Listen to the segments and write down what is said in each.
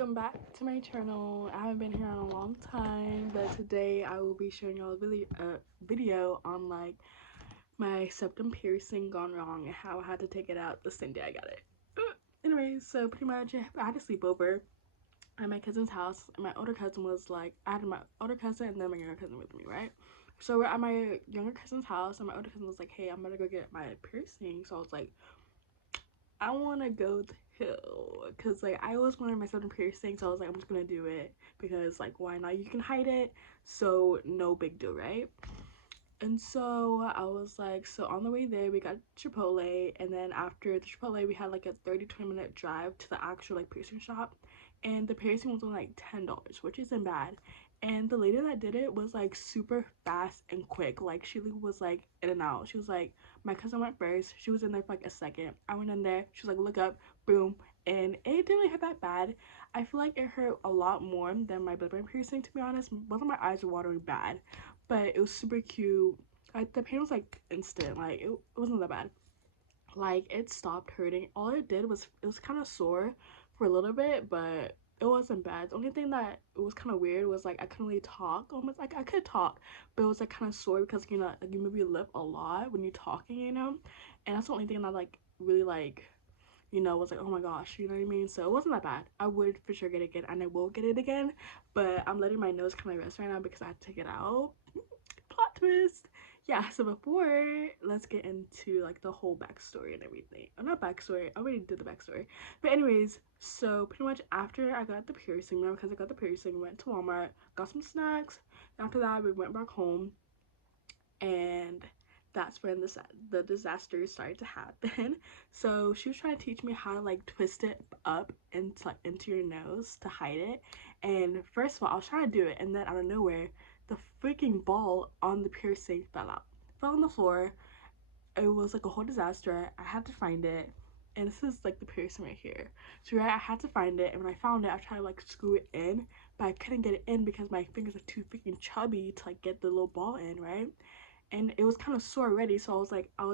welcome back to my channel. I haven't been here in a long time, but today I will be showing y'all a video on like my septum piercing gone wrong and how I had to take it out the same day I got it. Anyways, so pretty much I had a sleepover at my cousin's house, and my older cousin was like, I had my older cousin and then my younger cousin with me, right? So we're at my younger cousin's house, and my older cousin was like, hey, I'm gonna go get my piercing. So I was like, I want to go too, because like I always wanted my septum piercing, so I was like, I'm just gonna do it because like why not? You can hide it, so no big deal, right? And so I was like, so on the way there we got Chipotle, and then after the Chipotle we had like a 30-20 minute drive to the actual like piercing shop, and the piercing was only like $10, which isn't bad. And the lady that did it was like super fast and quick. Like she was like in and out. She was like, my cousin went first, she was in there for like a second, I went in there, she was like, look up, boom. And it didn't really hurt that bad. I feel like it hurt a lot more than my blood brain piercing, to be honest. Both of my eyes were watering bad, but it was super cute. The pain was like instant. Like it wasn't that bad. Like it stopped hurting. All it did was it was kind of sore for a little bit, but it wasn't bad. The only thing that it was kind of weird was like I couldn't really talk. Almost like I could talk, but it was like kind of sore because like, you move your lip a lot when you're talking, and that's the only thing that like really like was like, oh my gosh, you know what I mean? So it wasn't that bad. I would for sure get it again, and I will get it again, but I'm letting my nose kind of rest right now because I had to take it out. Plot twist. Yeah, so before, let's get into like the whole backstory and everything. Not backstory, I already did the backstory. But anyways, so pretty much after I got the piercing, because I got the piercing, we went to Walmart, got some snacks. After that, we went back home, and that's when the disaster started to happen. So she was trying to teach me how to like twist it up into your nose to hide it. And first of all, I was trying to do it, and then out of nowhere, the freaking ball on the piercing fell out, fell on the floor. It was like a whole disaster. I had to find it, and this is like the piercing right here. So right, I had to find it, and when I found it, I tried to like screw it in, but I couldn't get it in because my fingers are too freaking chubby to like get the little ball in, right? And it was kind of sore already, so I was like, it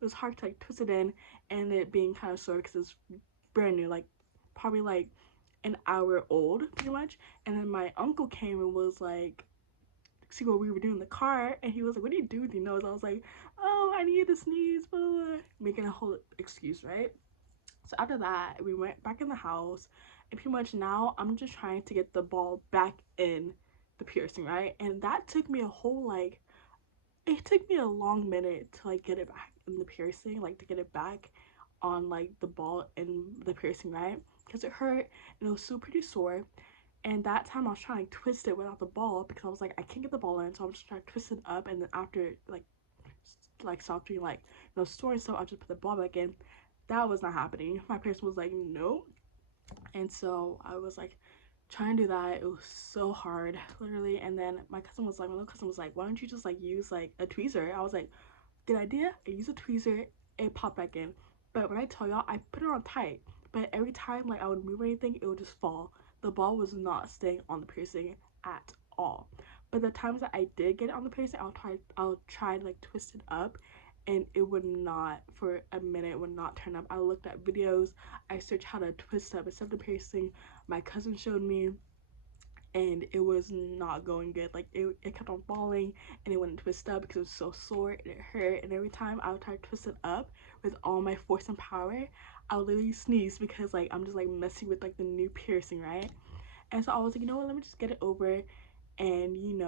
was hard to like twist it in, and it being kind of sore because it's brand new, like probably like an hour old pretty much. And then my uncle came and was like, see what we were doing in the car, and he was like, what do you do with your nose? I was like, oh, I need to sneeze, blah, blah, blah. Making a whole excuse, right? So after that, we went back in the house, and pretty much now I'm just trying to get the ball back in the piercing, right? And that took me a whole like, it took me a long minute to like get it back in the piercing, like to get it back on like the ball in the piercing, right? Because it hurt and it was still pretty sore. And that time I was trying to twist it without the ball because I was like, I can't get the ball in, so I'm just trying to twist it up, and then after like stop doing like sore and stuff, I'll just put the ball back in. That was not happening. My parents was like, no. And so I was like trying to do that. It was so hard, literally. And then my little cousin was like, why don't you just like use like a tweezer? I was like, good idea. I use a tweezer, it popped back in. But when I tell y'all, I put it on tight, but every time like I would move anything, it would just fall. The ball was not staying on the piercing at all. But the times that I did get it on the piercing, I'll try to like twist it up, and it would not, for a minute, it would not turn up. I looked at videos, I searched how to twist up a septum piercing. My cousin showed me, and it was not going good. Like it kept on falling, and it wouldn't twist up because it was so sore and it hurt. And every time I would try to twist it up with all my force and power, I would literally sneeze because like I'm just like messing with like the new piercing, right? And so I was like, you know what, let me just get it over, and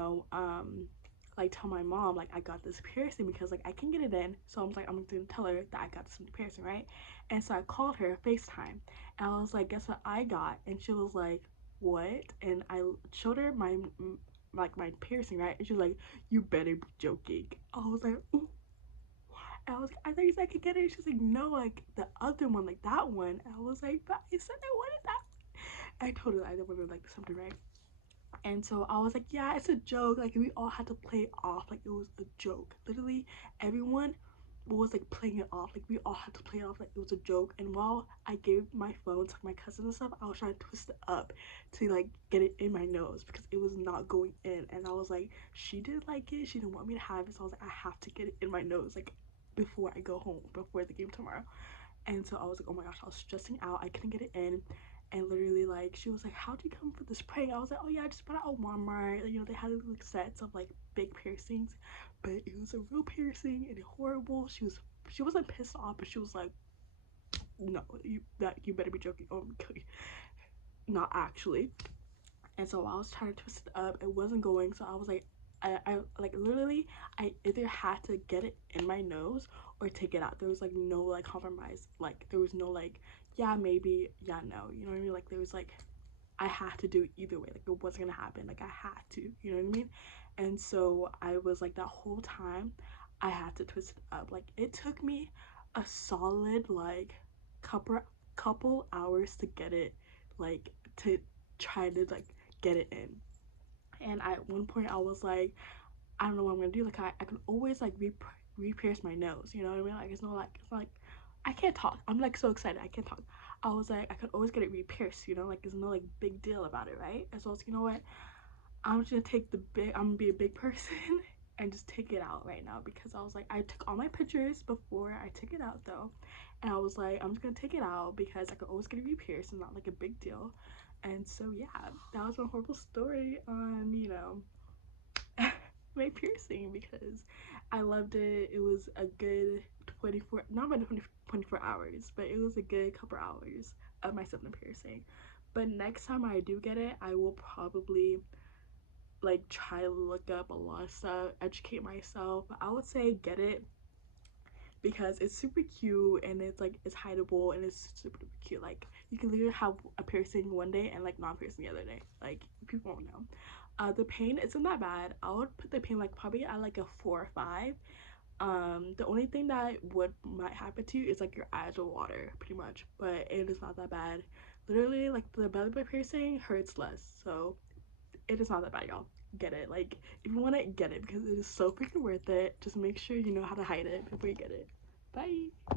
like tell my mom like I got this piercing because like I can get it in. So I was like, I'm gonna tell her that I got this piercing, right? And so I called her FaceTime, and I was like, guess what I got? And she was like, what? And I showed her my piercing, right? And she was like, you better be joking. I was like, ooh. And I was like, I thought you said I could get it. She's like, no, like the other one, like that one. And I was like, but I said I wanted that. I told her I wanted like something, right? And so I was like, yeah, it's a joke. Like we all had to play it off like it was a joke. Literally everyone was like playing it off. Like we all had to play it off like it was a joke. And while I gave my phone to my cousin and stuff, I was trying to twist it up to like get it in my nose because it was not going in. And I was like, she didn't like it, she didn't want me to have it, so I was like, I have to get it in my nose like before I go home, before the game tomorrow. And so I was like, oh my gosh, I was stressing out, I couldn't get it in. And literally, like, she was like, how'd you come for this prank? I was like, oh yeah, I just bought it at Walmart. Like, you know, they had like sets of like big piercings, but it was a real piercing and horrible. She wasn't pissed off, but she was like, no, you better be joking. Oh, I'm kill you. Not actually. And so I was trying to twist it up, it wasn't going. So I was like, I like literally, I either had to get it in my nose or take it out. There was like no like compromise. Like there was no like, yeah, maybe, yeah, no. You know what I mean? Like there was like, I had to do it either way. Like it wasn't gonna happen. Like I had to. You know what I mean? And so I was like that whole time, I had to twist it up. Like it took me a solid like couple hours to get it, like to try to like get it in. And at one point I was like, I don't know what I'm gonna do. Like I can always like re-pierce my nose, you know what I mean? Like it's not like I can't talk. I'm like so excited I can't talk. I was like, I could always get it re-pierced, you know, like there's no like big deal about it, right? And so I was like, you know what, I'm just gonna take I'm gonna be a big person and just take it out right now, because I was like, I took all my pictures before I took it out though, and I was like, I'm just gonna take it out because I could always get it re-pierced and not like a big deal. And so yeah, that was my horrible story on, you know, my piercing, because I loved it. It was a good 24, not about 24 hours, but it was a good couple hours of my septum piercing. But next time I do get it, I will probably like try to look up a lot of stuff, educate myself. I would say get it because it's super cute and it's like it's hideable and it's super cute. Like you can literally have a piercing one day and like non-piercing the other day. Like people won't know. The pain isn't that bad. I would put the pain like probably at like a 4 or 5. The only thing that would might happen to you is like your eyes will water pretty much, but it is not that bad. Literally, like the belly button piercing hurts less, so it is not that bad, y'all. Get it. Like if you want it, get it because it is so freaking worth it. Just make sure you know how to hide it before you get it. Bye.